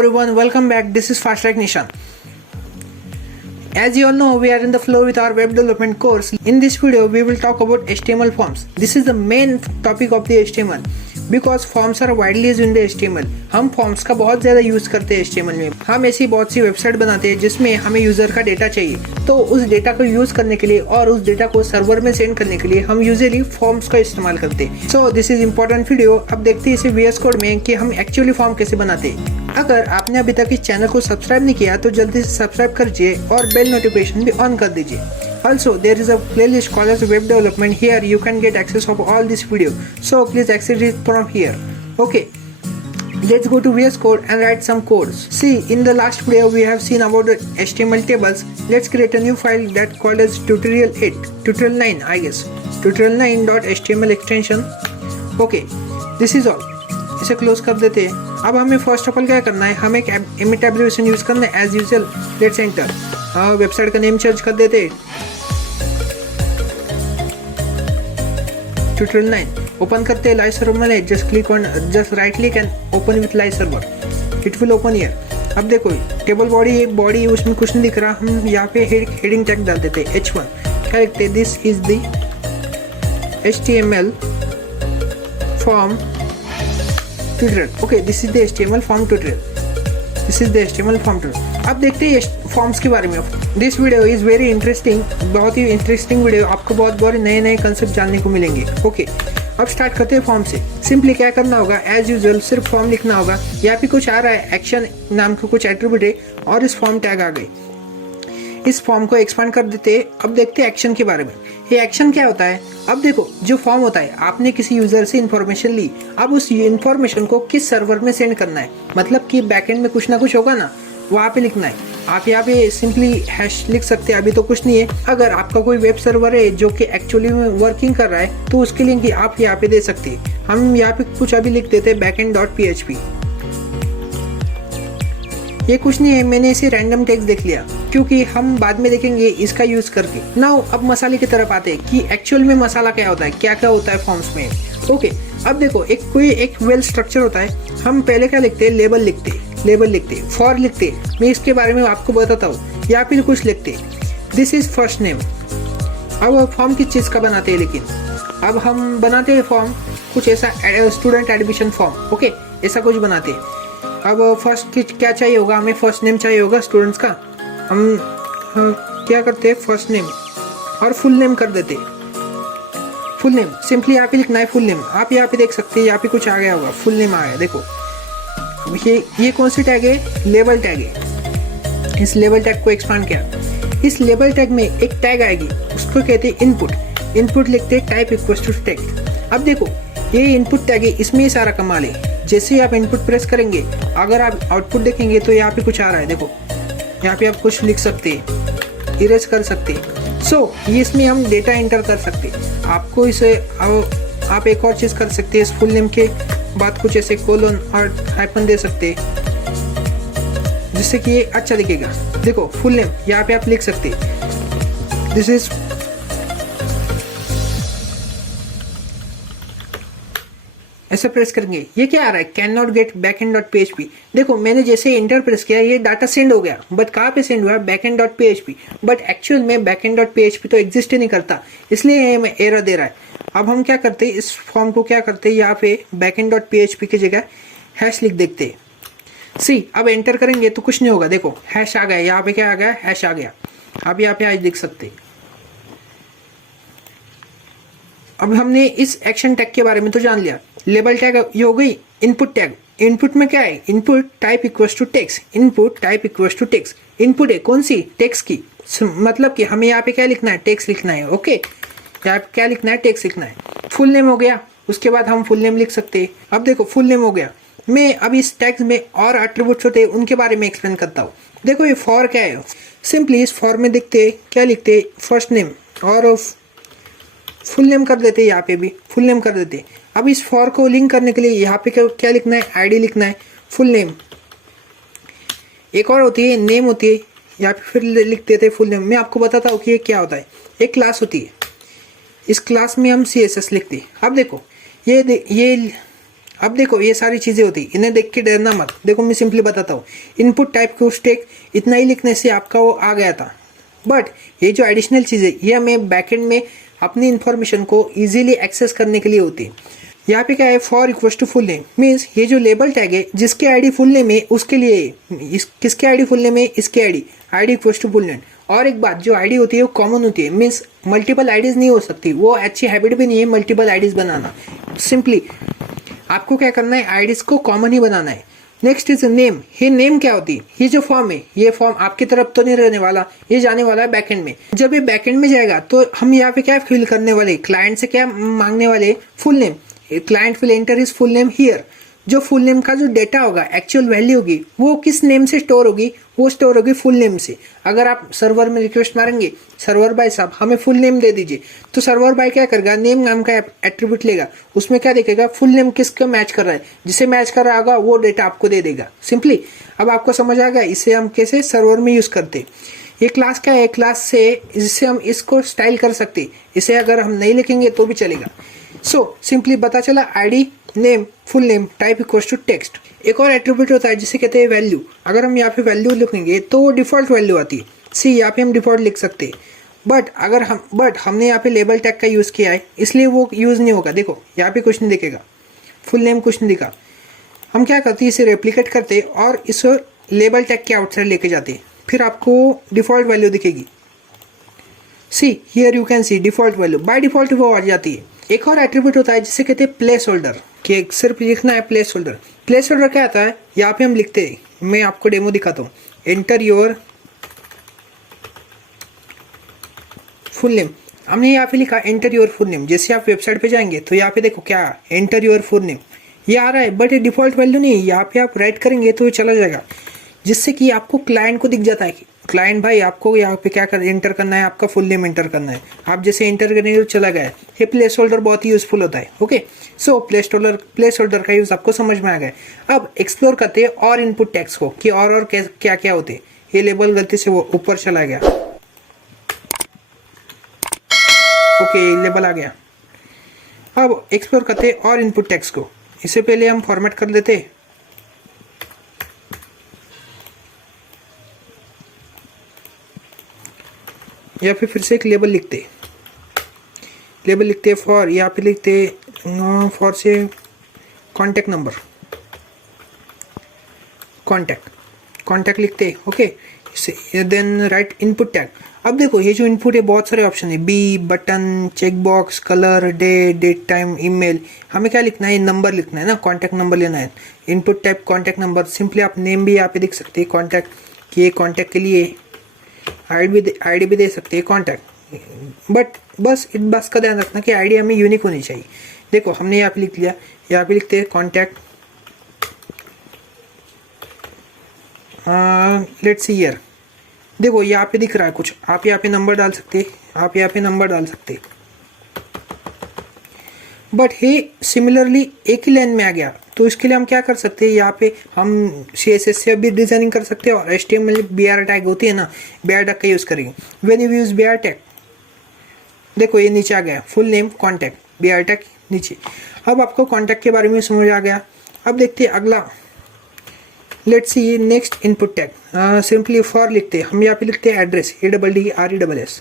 everyone, welcome back. This is Fast Track Nishan. As you all know, we are in the flow with our web development course. In this video, we will talk about HTML forms. This is the main topic of the HTML because forms are widely used in the HTML. हम forms का बहुत ज़्यादा use करते हैं HTML में. हम ऐसी बहुत सी वेबसाइट बनाते हैं जिसमें हमें यूज़र का डेटा चाहिए. तो उस डेटा को यूज़ करने के लिए और उस डेटा को सर्वर में सेंड करने के लिए हम यूजुअली फॉर्म्स का इस्तेमाल करते हैं. So this is important video. अब देखते हैं इसे VS कोड में कि हम एक्चुअली फॉर्म कैसे बनाते हैं. अगर आपने अभी तक इस चैनल को सब्सक्राइब नहीं किया तो जल्दी से सब्सक्राइब करिए और बेल नोटिफिकेशन भी ऑन कर दीजिए. Also, there is a playlist called as Web Development. Here you can get access of all this video. So please access it from here. Okay, let's go to VS Code and write some codes. See, in the last video we have seen about the HTML tables. Let's create a new file that called as tutorial 8, tutorial 9 I guess, tutorial9.html extension. Okay, this is all. इसे close कर देते हैं. अब हमें first of all क्या करना है, हमें एक इमेज एब्रिविएशन यूज करना है as usual. Let's enter. Website का नेम चेंज कर देते हैं, tutorial 9. ओपन करते हैं लाइव सर्वर में. Just right click and open with live server. It will open here. अब देखो टेबल बॉडी, एक बॉडी उसमें कुछ नहीं दिख रहा. हम यहाँ पे हेडिंग टैग डाल देते हैं H1. क्या लिखते हैं, this is the HTML form tutorial. Okay, this is the HTML form tutorial. This is the HTML form tutorial. अब देखते हैं फॉर्म्स के बारे में. This video is very interesting. बहुत ही इंटरेस्टिंग वीडियो. आपको बहुत नए कंसेप्ट जानने को मिलेंगे. ओके, अब स्टार्ट करते हैं फॉर्म से. सिंपली क्या करना होगा, एज यूजुअल सिर्फ फॉर्म लिखना होगा. यहाँ पे कुछ आ रहा है, एक्शन नाम का कुछ एट्रीब्यूट है और इस फॉर्म टैग आ गए. इस फॉर्म को एक्सपांड कर देते हैं. अब देखते हैं एक्शन के बारे में. ये एक्शन क्या होता है. अब देखो, जो फॉर्म होता है, आपने किसी यूजर से इंफॉर्मेशन ली. अब उस इंफॉर्मेशन को किस सर्वर में सेंड करना है, मतलब कि बैकएंड में कुछ ना कुछ होगा ना, वहाँ पे लिखना है. आप यहाँ पे सिंपली हैश लिख सकते हैं. अभी तो कुछ नहीं है. अगर आपका कोई वेब सर्वर है जो कि एक्चुअली में वर्किंग कर रहा है तो उसके लिंक आप यहाँ पे दे सकते हैं. हम यहाँ पे कुछ अभी लिख देते हैं backend.php. ये कुछ नहीं है, मैंने इसे रैंडम टेक्स्ट देख लिया क्योंकि हम बाद में देखेंगे इसका यूज करके. नाउ अब मसाले की तरफ आते हैं कि एक्चुअल में मसाला क्या होता है, क्या क्या होता है फॉर्म्स में. ओके, अब देखो एक वेल स्ट्रक्चर होता है. हम पहले क्या लिखते हैं, लेबल लिखते हैं, फॉर लिखते हैं. मैं इसके बारे में आपको बताता हूँ. या फिर कुछ लिखते हैं, दिस इज फर्स्ट नेम. अब फॉर्म किस चीज़ का बनाते हैं, लेकिन अब हम बनाते हैं फॉर्म कुछ ऐसा, स्टूडेंट एडमिशन फॉर्म. ओके, ऐसा कुछ बनाते हैं. अब फर्स्ट क्या चाहिए होगा, हमें फर्स्ट नेम चाहिए होगा स्टूडेंट्स का. हम क्या करते हैं, फर्स्ट नेम और फुल नेम कर देते हैं. फुल नेम सिंपली यहाँ पे लिखना है, फुल नेम. आप यहाँ पे देख सकते हैं, यहाँ पे कुछ आ गया होगा, फुल नेम आ गया. देखो ये कौन सी टैग है, लेबल टैग है. इस लेबल टैग को एक्सपांड किया. इस लेबल टैग में एक टैग आएगी, उसको कहते हैं इनपुट लिखते हैं, टाइप इक्वल्स टू टेक्स्ट. अब देखो ये इनपुट टैग है, इसमें सारा कमाल है. जैसे ही आप इनपुट प्रेस करेंगे, अगर आप आउटपुट देखेंगे तो यहाँ पे कुछ आ रहा है. देखो यहाँ पे आप कुछ लिख सकते हैं, इरेज कर सकते हैं. सो इसमें हम डेटा एंटर कर सकते हैं. आपको इसे आप एक और चीज़ कर सकते हैं, इस फुल नेम के बाद कुछ ऐसे कोलन और हाइपन दे सकते हैं जिससे कि ये अच्छा दिखेगा. देखो फुल नेम यहाँ पे आप लिख सकते हैं, दिस इज ऐसे प्रेस करेंगे. ये क्या आ रहा है, कैन नॉट गेट backend.php. देखो मैंने जैसे इंटर प्रेस किया, ये डाटा सेंड हो गया. बट कहाँ पे सेंड हुआ, backend.php. बट एक्चुअल में backend.php तो एग्जिस्ट ही नहीं करता, इसलिए ये एरर दे रहा है. अब हम क्या करते हैं, इस फॉर्म को क्या करते हैं, यहाँ पे backend.php की जगह हैश लिख देखते हैं. सी अब एंटर करेंगे तो कुछ नहीं होगा. देखो हैश आ गया, यहाँ पे क्या आ गया, हैश आ गया. आप यहाँ पे आज देख सकते हैं. अब हमने इस एक्शन टैग के बारे में तो जान लिया. लेबल टैग ये हो गई. इनपुट टैग, इनपुट में क्या है, input type equals to text. Input type equals to text. Input है कौन सी, टेक्स्ट की. मतलब कि हमें यहाँ पे क्या लिखना है, टेक्स्ट लिखना है. ओके, यहाँ पे क्या लिखना है, टेक्स्ट लिखना है. फुल नेम हो गया, उसके बाद हम फुल नेम लिख सकते हैं. अब देखो फुल नेम हो गया. मैं अब इस टैग्स में और एट्रीब्यूट्स होते हैं उनके बारे में एक्सप्लेन करता हूँ. देखो ये फॉर क्या है. सिंपली इस फॉर में देखते हैं क्या लिखते हैं, फर्स्ट नेम और फुल नेम कर देते हैं. यहाँ पे भी फुल नेम कर देते हैं. अब इस फॉर को लिंक करने के लिए यहाँ पे क्या लिखना है, आईडी लिखना है, फुल नेम. एक और होती है नेम होती है, यहाँ पे फिर लिख देते हैं फुल नेम. मैं आपको बताता हूँ कि ये क्या होता है. एक क्लास होती है, इस क्लास में हम CSS लिखते हैं. अब देखो ये अब देखो ये सारी चीजें होती, इन्हें देख के डरना मत। देखो मैं सिंपली बताता हूँ, इनपुट टाइप को स्टैक इतना ही लिखने से आपका वो आ गया था। बट ये जो एडिशनल चीजें ये हमें बैकएंड में अपनी इंफॉर्मेशन को इजीली एक्सेस करने के लिए होती है। यहाँ पे क्या है, for equals to full name means ये जो लेबल टैग है जिसके आईडी फुल नेम है उसके लिए, किसके आईडी फुल नेम है, इसके ID equals to full name. और एक बात, जो आईडी होती है वो कॉमन होती है, मीन्स मल्टीपल आईडीज नहीं हो सकती, वो अच्छी हैबिट भी नहीं है मल्टीपल आईडीज बनाना। सिंपली आपको क्या करना है, आईडीज को कॉमन ही बनाना है। Next is name. ये नेम क्या होती है, ये जो फॉर्म है ये फॉर्म आपकी तरफ तो नहीं रहने वाला, ये जाने वाला है बैकएंड में। जब ये बैकएंड में जाएगा तो हम यहाँ पे क्या फिल करने वाले, क्लाइंट से क्या मांगने वाले, full name. Client will enter his full name here. जो फुल नेम का जो डेटा होगा, एक्चुअल वैल्यू होगी, वो किस नेम से स्टोर होगी, वो स्टोर होगी फुल नेम से। अगर आप सर्वर में रिक्वेस्ट मारेंगे, सर्वर बाय साहब हमें फुल नेम दे दीजिए, तो सर्वर बाय क्या करेगा, नेम नाम का एट्रीब्यूट लेगा, उसमें क्या देखेगा, फुल नेम किसको मैच कर रहा है, जिसे मैच कर रहा होगा वो डेटा आपको दे देगा। सिंपली अब आपको समझ आ गया इसे हम कैसे सर्वर में यूज करते। ये क्लास क्या है, क्लास से जिससे हम इसको स्टाइल कर सकते, इसे अगर हम नहीं लिखेंगे तो भी चलेगा। सो सिंपली पता चला, ID name full name type equals to text. एक और एट्रीब्यूट होता है जिसे कहते हैं वैल्यू। अगर हम यहाँ पे वैल्यू लिखेंगे तो डिफॉल्ट वैल्यू आती है, सी यहाँ पे हम डिफॉल्ट लिख सकते हैं। बट हमने यहाँ पे लेबल टैग का यूज किया है इसलिए वो यूज नहीं होगा। देखो यहाँ पे कुछ नहीं दिखेगा, फुल नेम कुछ नहीं दिखा। हम क्या करते हैं, इसे रेप्लिकेट करते और इस लेबल टैग के आउटसाइड लेके जाते, फिर आपको डिफॉल्ट वैल्यू दिखेगी। See here you can see default value, by default वो आ जाती है। एक और एट्रीब्यूट होता है जिसे कहते हैं प्लेस होल्डर, कि सिर्फ लिखना है प्लेस होल्डर। प्लेस होल्डर क्या आता है, यहाँ पे हम लिखते हैं, मैं आपको डेमो दिखाता हूँ। एंटर योर फुल नेम, हमने यहाँ पे लिखा एंटर योर फुल नेम। जैसे आप वेबसाइट पे जाएंगे तो यहाँ पे देखो क्या एंटर योर फुल नेम ये आ रहा है, बट ये डिफॉल्ट वैल्यू नहीं है। यहाँ पे आप राइट करेंगे तो ये चला जाएगा, जिससे कि आपको क्लाइंट को दिख जाता है कि क्लाइंट भाई आपको यहाँ पे क्या एंटर करना है, आपका फुल नेम एंटर करना है। आप जैसे एंटर करेंगे तो चला गया। ये प्लेस होल्डर बहुत ही यूजफुल होता है। ओके, सो प्लेस होल्डर का यूज आपको समझ में आ गया। अब एक्सप्लोर करते हैं और इनपुट टैग्स को, कि और क्या क्या होते हैं। ये लेबल गलती से वो ऊपर चला गया। ओके, लेबल आ गया। अब एक्सप्लोर करते हैं और इनपुट टैग्स को। इससे पहले हम फॉर्मेट कर देते हैं। या फिर से एक लेबल लिखते फॉर, यहाँ पे लिखते फॉर से कॉन्टैक्ट नंबर, कॉन्टैक्ट लिखते। Okay, then right input tag. अब देखो ये जो इनपुट है बहुत सारे ऑप्शन है, B, button, check box, colour, date time, email. हमें क्या लिखना है, नंबर लिखना है ना, कॉन्टैक्ट नंबर लेना है। Input type contact number. Simply आप नेम भी यहाँ पे देख सकते हैं, कॉन्टैक्ट, कि ये कॉन्टैक्ट के लिए आईडी भी दे सकते हैं कॉन्टैक्ट। बट बस का ध्यान रखना कि आईडी हमें यूनिक होनी चाहिए। देखो हमने यहाँ पे लिख लिया, यहाँ पे लिखते हैं कॉन्टैक्ट, लेट्स सी हियर। देखो यहाँ पे दिख रहा है कुछ, आप यहाँ पे नंबर डाल सकते, बट ये सिमिलरली एक ही लाइन में आ गया। तो इसके लिए हम क्या कर सकते हैं, यहाँ पे हम CSS से भी डिजाइनिंग कर सकते हैं और HTML BR टैग होती है ना, BR टैग का यूज करेंगे। When you use BR tag, देखो ये नीचे आ गया, full name contact, BR tag नीचे। अब आपको कॉन्टैक्ट के बारे में समझ आ गया। अब देखते हैं अगला, let's see next input tag. Simply for लिखते हैं, हम यहाँ पे लिखते हैं एड्रेस, ADDRESS।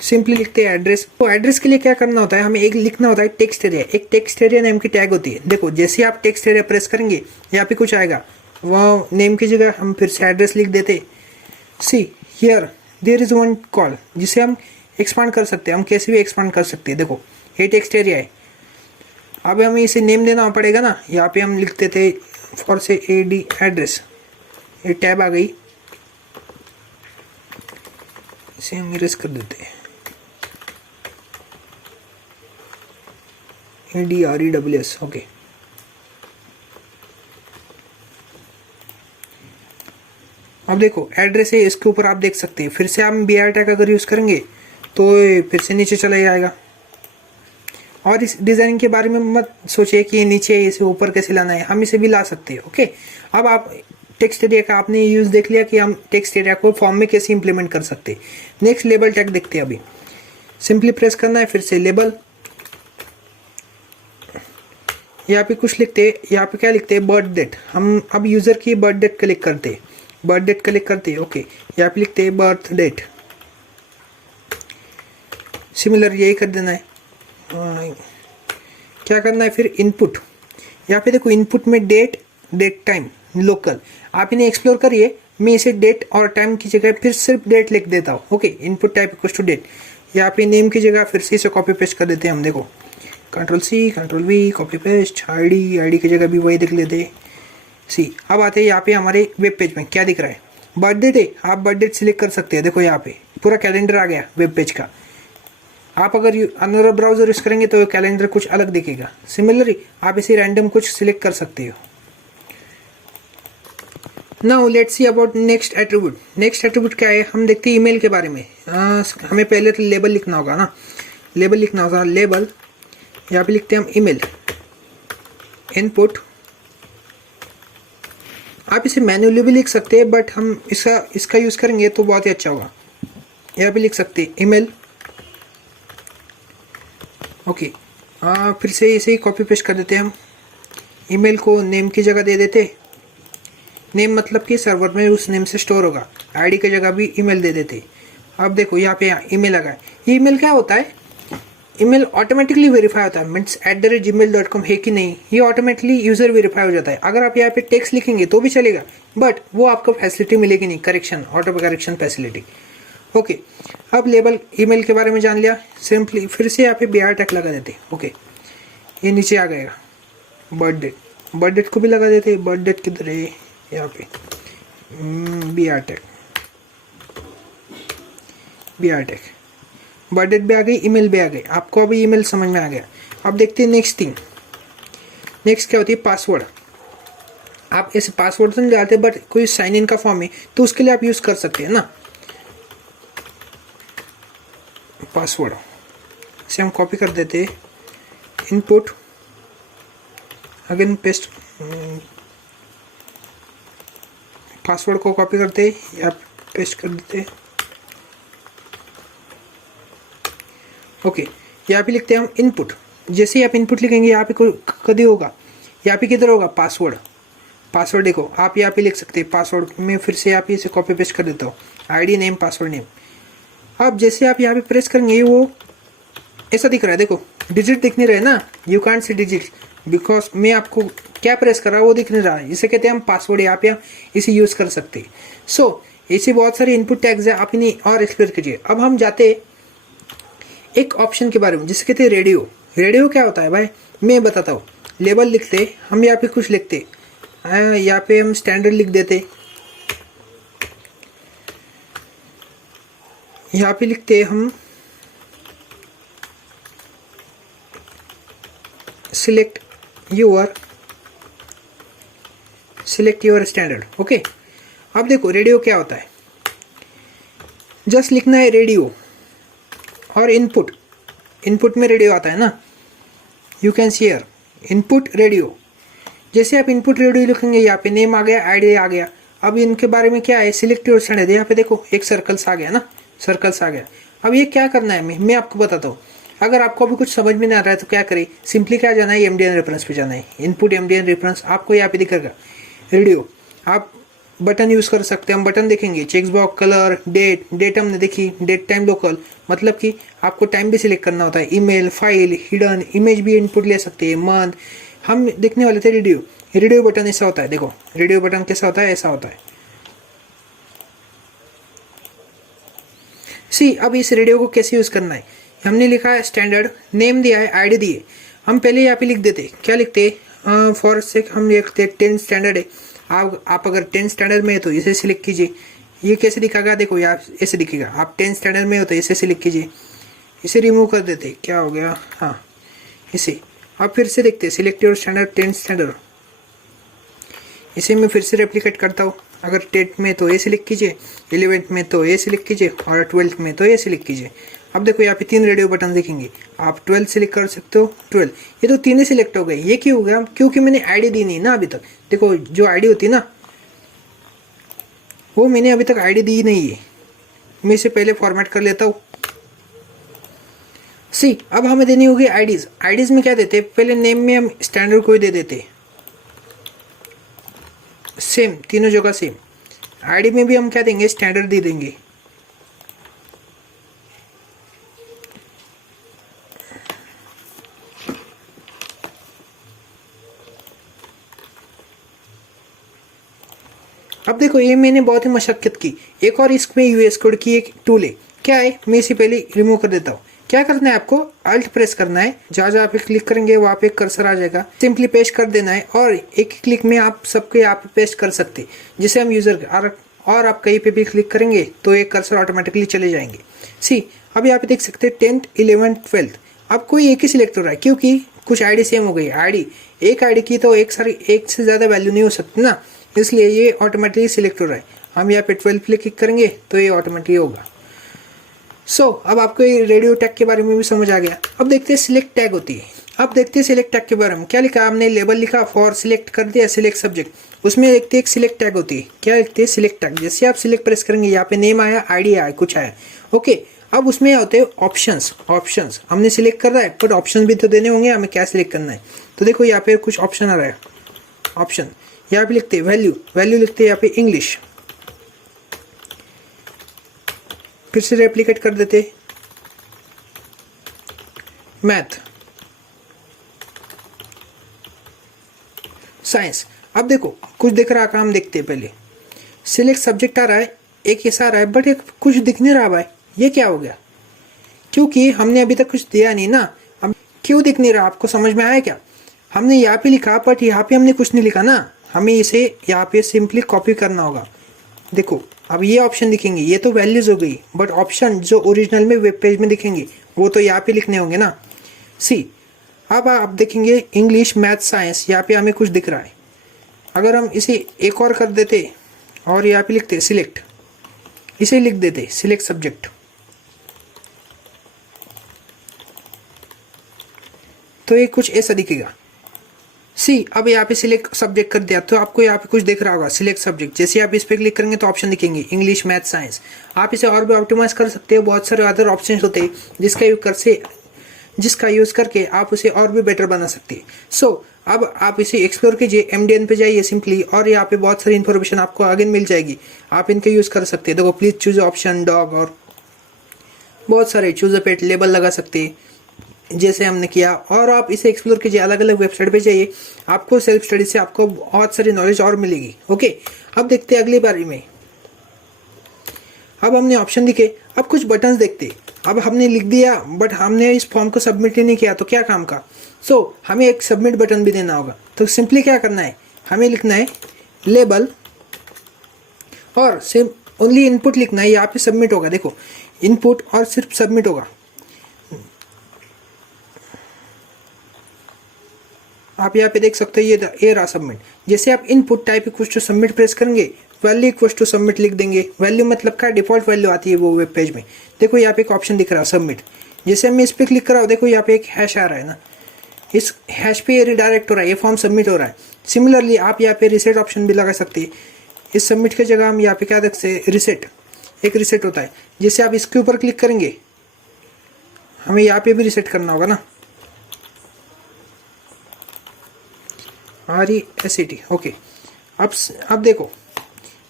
सिंपली लिखते हैं एड्रेस। तो एड्रेस के लिए क्या करना होता है, हमें एक लिखना होता है टेक्स्ट एरिया, एक टेक्स्ट एरिया नेम की टैग होती है। देखो जैसे आप टेक्स्ट एरिया प्रेस करेंगे यहाँ पे कुछ आएगा, वो नेम की जगह हम फिर से एड्रेस लिख देते। See here there is one call, जिसे हम एक्सपांड कर सकते हैं, हम कैसे भी एक्सपांड कर सकते हैं। देखो ये टेक्स्ट एरिया है, अब हमें इसे नेम देना पड़ेगा ना। यहाँ पे हम लिखते थे फॉर से AD एड्रेस, ये टैब आ गई, इसे हम इरेज कर देते हैं, ADRESS। ओके, अब देखो एड्रेस है, इसके ऊपर आप देख सकते हैं। फिर से हम BR टैग अगर यूज करेंगे तो फिर से नीचे चला जाएगा। और इस डिजाइनिंग के बारे में मत सोचिए कि नीचे इसे ऊपर कैसे लाना है, हम इसे भी ला सकते हैं। ओके, अब आप टेक्स्ट एरिया का आपने यूज देख लिया कि हम टेक्स्ट एरिया को फॉर्म में कैसे इंप्लीमेंट कर सकते हैं। नेक्स्ट लेबल टैग देखते हैं। अभी सिंपली प्रेस करना है, फिर से लेबल, यहाँ पे कुछ लिखते हैं, यहाँ पे क्या लिखते हैं, बर्थ डेट। हम अब यूज़र की बर्थ डेट क्लिक करते हैं, बर्थ डेट क्लिक करते हैं, ओके। यहाँ पे लिखते हैं बर्थ डेट, सिमिलर यही कर देना है। क्या करना है फिर, इनपुट। यहाँ पे देखो इनपुट में डेट, डेट टाइम, लोकल, आप इन्हें एक्सप्लोर करिए। मैं इसे डेट और टाइम की जगह फिर सिर्फ डेट लिख देता हूँ, okay. Input type equal to date. यहाँ पे नेम की जगह फिर से इसे कॉपी पेस्ट कर देते हैं हम, देखो Ctrl+C Ctrl+V copy paste, ID की जगह भी वही लिख लेते सी। अब आते हैं यहाँ पे हमारे वेब पेज में क्या दिख रहा है, बर्थ डेट है। आप बर्थ डेट सिलेक्ट कर सकते हैं, देखो यहाँ पे पूरा कैलेंडर आ गया वेब पेज का। आप अगर अनदर ब्राउजर यूज करेंगे तो कैलेंडर कुछ अलग दिखेगा। सिमिलरली आप इसे रैंडम कुछ सिलेक्ट कर सकते हो। Now let's see about next attribute. Next attribute क्या है, हम देखते हैं ईमेल के बारे में। हमें पहले तो लेबल लिखना होगा ना, लेबल लिखना होगा, लेबल। यहाँ पे लिखते हैं हम ईमेल, इनपुट। आप इसे मैन्युअली भी लिख सकते हैं, बट हम इसका यूज़ करेंगे तो बहुत ही अच्छा होगा। यहाँ पे लिख सकते हैं ईमेल, ओके। फिर से इसे ही कॉपी पेस्ट कर देते हैं हम। ईमेल को नेम की जगह दे देते, नेम मतलब कि सर्वर में उस नेम से स्टोर होगा। आईडी की जगह भी ईमेल दे देते। अब देखो यहाँ पे ईमेल लगा है। ये ईमेल क्या होता है, ईमेल ऑटोमेटिकली वेरीफाई होता है, मीन्स @gmail.com है कि नहीं, ये ऑटोमेटिकली यूज़र वेरीफाई हो जाता है। अगर आप यहाँ पे टेक्स्ट लिखेंगे तो भी चलेगा, बट वो आपको फैसिलिटी मिलेगी नहीं, correction, auto correction facility, okay. अब लेबल ईमेल के बारे में जान लिया। सिंपली फिर से यहाँ पे BR टैग लगा देते, ओके। ये नीचे आ गएगा बर्थ डेट, बर्थ डेट को भी लगा देते। बर्थ डेट किधर है, यहाँ पे BR tag, BR tag, birth date भी आ गई, ईमेल भी आ गई। आपको अभी ईमेल समझ में आ गया। अब देखते हैं नेक्स्ट थिंग। नेक्स्ट क्या होती है, पासवर्ड। आप ऐसे पासवर्ड तो नहीं डालते, बट कोई साइन इन का फॉर्म है तो उसके लिए आप यूज़ कर सकते हैं ना, पासवर्ड। इसे हम कॉपी कर देते हैं, इनपुट, अगेन पेस्ट, पासवर्ड को कॉपी करते हैं या पेस्ट कर देते हैं, ओके। यहाँ पे लिखते हैं हम इनपुट। जैसे ही आप इनपुट लिखेंगे यहाँ पे कभी होगा, यहाँ पे किधर होगा, पासवर्ड। पासवर्ड देखो आप यहाँ पे लिख सकते हैं, पासवर्ड में फिर से यहाँ पे इसे कॉपी पेस्ट कर देता हूँ, आईडी नेम पासवर्ड नेम। अब जैसे आप यहाँ पे प्रेस करेंगे वो ऐसा दिख रहा है, देखो डिजिट दिख नहीं रहे ना, you can't see digit because मैं आपको क्या प्रेस कर रहा है वो दिख नहीं रहा है। इसे कहते हैं हम पासवर्ड, यहाँ पे हम इसे यूज़ कर सकते हैं। सो ऐसे बहुत सारे इनपुट टैग्स है, आप इन्हें और एक्सप्लोर कीजिए। अब हम जाते एक ऑप्शन के बारे में जिसे कहते हैं रेडियो। रेडियो क्या होता है भाई, मैं बताता हूँ। लेबल लिखते, हम यहाँ पे कुछ लिखते, यहाँ पे हम स्टैंडर्ड लिख देते, यहाँ पे लिखते हम सिलेक्ट योर स्टैंडर्ड, ओके। अब देखो रेडियो क्या होता है, जस्ट लिखना है रेडियो और इनपुट में रेडियो आता है ना, you can see here input radio. जैसे आप इनपुट रेडियो लिखेंगे यहाँ पे नेम आ गया, आईडी आ गया। अब इनके बारे में क्या है, सिलेक्ट योर स्टैंडर्ड, यहाँ पे देखो एक सर्कल्स आ गया ना, सर्कल्स आ गया। अब ये क्या करना है मैं आपको बताता हूँ। अगर आपको अभी कुछ समझ में नहीं आ रहा है तो क्या करें, सिंपली क्या जाना है, MDN रेफरेंस पे जाना है, इनपुट MDN रेफरेंस आपको यहाँ पे दिखेगा रेडियो। आप बटन यूज़ कर सकते हैं, हम बटन देखेंगे, चेक्स बॉक्स, कलर, डेट हमने देखी, डेट टाइम लोकल, मतलब कि आपको टाइम भी सिलेक्ट करना होता है, ईमेल, फाइल, हिडन, इमेज भी इनपुट ले सकते हैं, मंथ। हम देखने वाले थे रेडियो बटन ऐसा होता है, देखो रेडियो बटन कैसा होता है, ऐसा होता है। सी अब इस रेडियो को कैसे यूज़ करना है, हमने लिखा है स्टैंडर्ड, नेम दिया है, आईडी दिए। हम पहले यहाँ पे लिख देते, क्या लिखते, फॉर सेक हम लिखते 10 स्टैंडर्ड है। आप अगर 10 स्टैंडर्ड में है तो इसे सिलेक्ट कीजिए। ये कैसे दिखागा, देखो यहाँ ऐसे दिखेगा। आप 10 स्टैंडर्ड में हो तो इसे सिलेक्ट कीजिए। इसे रिमूव कर देते, क्या हो गया, हाँ इसे। अब फिर से देखते, सिलेक्ट योर स्टैंडर्ड 10 स्टैंडर्ड। इसे मैं फिर से रेप्लिकेट करता हूँ। अगर 10th में तो ये सिलेक्ट कीजिए, 11th में तो ये सिलेक्ट कीजिए और 12th में तो ये सिलेक्ट कीजिए। अब देखो यहाँ पे 3 रेडियो बटन दिखेंगे, आप 12 सिलेक्ट कर सकते हो, 12। ये तो 3 ही सिलेक्ट हो गए। ये क्यों हो गया, क्योंकि मैंने आईडी दी नहीं ना अभी तक। देखो जो आईडी होती है ना, वो मैंने अभी तक आईडी दी नहीं है। मैं इसे पहले फॉर्मेट कर लेता हूँ। सी अब हमें देनी होगी आईडीज। आईडीज में क्या देते, पहले नेम में हम स्टैंडर्ड कोई दे देते, सेम तीनों जगह सेम। आईडी में भी हम क्या देंगे, स्टैंडर्ड दे देंगे। अब देखो ये मैंने बहुत ही मशक्कत की। एक और इसमें यूएस कोड की एक टूल है, क्या है, मैं इसे पहले रिमूव कर देता हूँ। क्या करना है, आपको अल्ट प्रेस करना है, जहाँ जहाँ पे क्लिक करेंगे वहाँ पे कर्सर आ जाएगा, सिंपली पेस्ट कर देना है और एक क्लिक में आप सबके यहाँ पे पेस्ट कर सकते हैं, जिसे हम यूजर और आप कहीं पे भी क्लिक करेंगे तो एक कर्सर ऑटोमेटिकली चले जाएंगे। सी अब यहाँ पे देख सकते हैं 10th 11th 12th, अब कोई एक ही सिलेक्ट हो रहा है क्योंकि कुछ आईडी सेम हो गई। आईडी एक आईडी की तो एक से ज़्यादा वैल्यू नहीं हो सकती ना, इसलिए ये ऑटोमेटिकली सिलेक्ट हो रहा है। हम यहाँ पे 12 पे क्लिक करेंगे तो ये ऑटोमेटिकली होगा। अब आपको ये रेडियो टैग के बारे में भी समझ आ गया। अब देखते हैं सिलेक्ट टैग होती है। अब देखते हैं सिलेक्ट टैग के बारे में क्या लिखा, हमने लेबल लिखा फॉर सिलेक्ट कर दिया सिलेक्ट सब्जेक्ट, उसमें देखते हैं एक सिलेक्ट टैग होती है। क्या लिखते हैं, सिलेक्ट टैग। जैसे आप सिलेक्ट प्रेस करेंगे यहाँ पे नेम आया, आईडी आया, कुछ आया, ओके। अब उसमें होते हैं ऑप्शंस। ऑप्शंस हमने सिलेक्ट कर रहा है बट ऑप्शन भी तो देने होंगे, हमें क्या सिलेक्ट करना है। तो देखो यहाँ पे कुछ ऑप्शन आ रहा है, ऑप्शन यहाँ पे लिखते हैं वैल्यू, वैल्यू लिखते हैं यहाँ पे इंग्लिश, फिर से रेप्लिकेट कर देते मैथ, साइंस। अब देखो कुछ दिख रहा काम, देखते हैं पहले। सिलेक्ट सब्जेक्ट आ रहा है, एक ऐसा आ रहा है बट एक कुछ दिख नहीं रहा भाई, ये क्या हो गया, क्योंकि हमने अभी तक कुछ दिया नहीं ना। अब क्यों दिख नहीं रहा, आपको समझ में आया क्या? हमने यहाँ पे लिखा बट यहाँ पे हमने कुछ नहीं लिखा ना, हमें इसे यहाँ पे सिंपली कॉपी करना होगा। देखो अब ये ऑप्शन दिखेंगे, ये तो वैल्यूज हो गई, बट ऑप्शन जो ओरिजिनल में वेब पेज में दिखेंगे वो तो यहाँ पे लिखने होंगे ना। सी अब आप देखेंगे इंग्लिश मैथ साइंस, यहाँ पे हमें कुछ दिख रहा है। अगर हम इसे एक और कर देते और यहाँ पे लिखते सिलेक्ट, इसे लिख देते सिलेक्ट सब्जेक्ट, तो ये कुछ ऐसा दिखेगा। सी अब यहाँ पे सिलेक्ट सब्जेक्ट कर दिया तो आपको यहाँ पे कुछ दिख रहा होगा सिलेक्ट सब्जेक्ट। जैसे आप इस पे क्लिक करेंगे तो ऑप्शन दिखेंगे इंग्लिश मैथ साइंस। आप इसे और भी ऑप्टिमाइज कर सकते हो, बहुत सारे अदर ऑप्शंस होते हैं जिसका यूज करके आप उसे और भी बेटर बना सकते हैं। अब आप इसे एक्सप्लोर कीजिए, MDN पे जाइए सिंपली, और यहाँ पे बहुत सारी इन्फॉर्मेशन आपको आगे मिल जाएगी, आप इनका यूज कर सकते हैं। देखो प्लीज चूज ऑप्शन डॉग, और बहुत सारे चूज अ पेट लेबल लगा सकते हैं जैसे हमने किया। और आप इसे एक्सप्लोर कीजिए, अलग अलग वेबसाइट पे जाइए, आपको सेल्फ स्टडी से आपको बहुत सारी नॉलेज और मिलेगी। ओके अब देखते हैं अगली बारी में। अब हमने ऑप्शन दिखे, अब कुछ बटन्स देखते। अब हमने लिख दिया बट हमने इस फॉर्म को सबमिट ही नहीं किया तो क्या काम का। हमें एक सबमिट बटन भी देना होगा। तो सिंपली क्या करना है, हमें लिखना है लेबल और सिर्फ ओनली इनपुट लिखना है, यहाँ पे सबमिट होगा। देखो इनपुट और सिर्फ सबमिट होगा। आप यहाँ पे देख सकते हो ये रहा सबमिट। जैसे आप input type equals to submit press करेंगे, वैल्यू इक्वल्स टू सबमिट लिख देंगे। वैल्यू मतलब क्या, डिफॉल्ट वैल्यू आती है वो वेब पेज में। देखो यहाँ पे एक ऑप्शन दिख रहा है सबमिट, जैसे मैं इस पर क्लिक कर रहा हूँ, देखो यहाँ पे एक हैश आ रहा है ना, इस हैश पे रिडायरेक्ट हो रहा है, ये फॉर्म सबमिट हो रहा है। सिमिलरली आप यहाँ पे रिसेट ऑप्शन भी लगा सकते हैं। इस सबमिट की जगह हम यहाँ पे क्या देखते हैं, रिसेट, एक रिसेट होता है। जैसे आप इसके ऊपर क्लिक करेंगे, हमें यहाँ पे भी रिसेट करना होगा ना, RESET। ओके अब देखो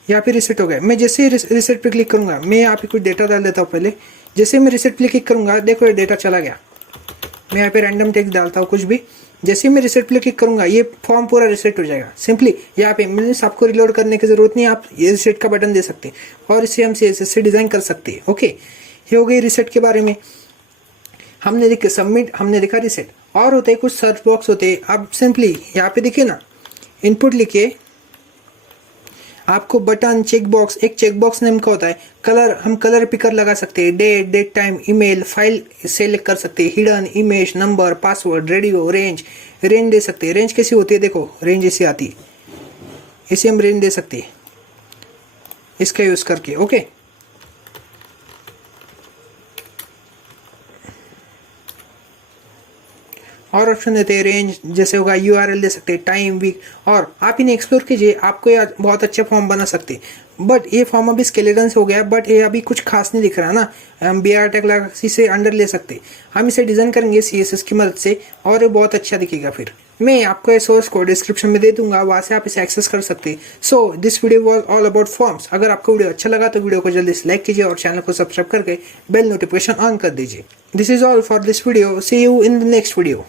यहाँ पे रिसेट हो गया। मैं जैसे ही रिसेट पे क्लिक करूँगा, मैं यहाँ पे कुछ डेटा डाल देता हूँ पहले। जैसे मैं रिसेट पे क्लिक करूँगा, देखो ये डेटा चला गया। मैं यहाँ पे रैंडम टेक्स्ट डालता हूँ कुछ भी, जैसे ही मैं रिसेट पे क्लिक करूँगा ये फॉर्म पूरा रिसेट हो जाएगा। सिंपली यहाँ पे मीन्स आपको रिलोड करने की जरूरत नहीं, आप ये रिसेट का बटन दे सकते हैं और इसे हम CSS से डिज़ाइन कर सकते हैं। ओके ये हो गई रिसेट के बारे में। हमने देखा सबमिट, हमने देखा रिसेट। और होते हैं कुछ सर्च बॉक्स होते हैं। अब सिंपली यहाँ पे देखिए ना, इनपुट लिखे, आपको बटन चेक बॉक्स, एक चेक बॉक्स नेम का होता है। कलर, हम कलर पिकर लगा सकते हैं, date time, email, file select कर सकते हैं, hidden, image, number, password, radio, range दे सकते हैं। रेंज कैसी होती है, देखो रेंज ऐसी आती है, इसे हम रेंज दे सकते हैं इसका यूज करके। ओके और ऑप्शन देते हैं रेंज, जैसे होगा URL दे सकते हैं, टाइम, वीक, और आप इन्हें एक्सप्लोर कीजिए, आपको ये बहुत अच्छे फॉर्म बना सकते हैं। बट ये फॉर्म अभी स्केलेटन से हो गया, बट ये अभी कुछ खास नहीं दिख रहा ना। हम BR टेक्नोलॉजी से अंडर ले सकते, हम इसे डिज़ाइन करेंगे CSS की मदद से और ये बहुत अच्छा दिखेगा। फिर मैं आपको ये सोर्स कोड डिस्क्रिप्शन में दे दूंगा, वहाँ से आप इसे एक्सेस कर सकते हैं। So this video was all about forms. अगर आपको वीडियो अच्छा लगा तो वीडियो को जल्दी से लाइक कीजिए और चैनल को सब्सक्राइब करके बेल नोटिफिकेशन ऑन कर दीजिए। This is all for this video, see you in the next video.